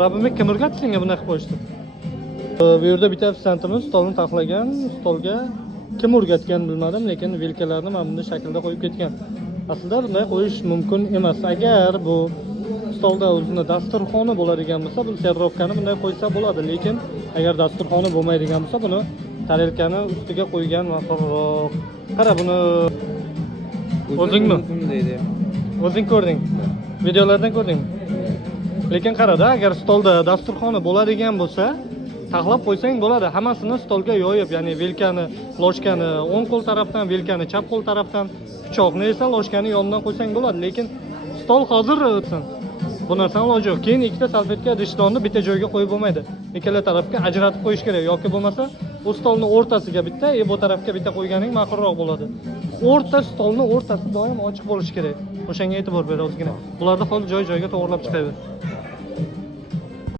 Rabbim kim o'rgatdi senga bunaqa qo'yishni? Bu yerda bitta ofitsiantimiz stolni taxlagan, stolga kim o'rgatgan bilmadim, lekin vilkalarni mana bunday shaklda qo'yib ketgan. Aslida bunday qo'yish mumkin emas. Agar bu stolda o'zini dasturxoni bo'ladigan bo'lsa, bu serrovkani bunday qo'ysa bo'ladi, lekin agar dasturxoni bo'lmaydigan bo'lsa, buni tarelkani ustiga qo'ygan ma'qulroq. Qara buni o'zingmi? O'zing ko'rding. Videolardan ko'rdingmi? Lekin qarada, agar stolda dasturxoni bo'ladigan bo'lsa, taxlab qo'ysang bo'ladi. Hammasini stolga yoyib, ya'ni vilkani, loshkani o'ng qo'l tarafdan, vilkani chap qo'l tarafdan, pichoqni esa loshkani yonidan qo'ysang bo'ladi. Lekin stol hozir o'tsin. Bu narsani iloji yo'q. Keyin ikkita salfetka idishtonni bitta joyga qo'yib bo'lmaydi. Ikkala tarafga ajratib qo'yish kerak yoki bo'lmasa, bu stolni o'rtasiga bitta, bu tarafga bitta qo'yganing ma'qulroq bo'ladi. Stolni o'rtasi doim ochiq bo'lishi kerak. O'shanga e'tibor ber ozgina. Bularni hozir joy-joyiga to'g'rilab chiqaver.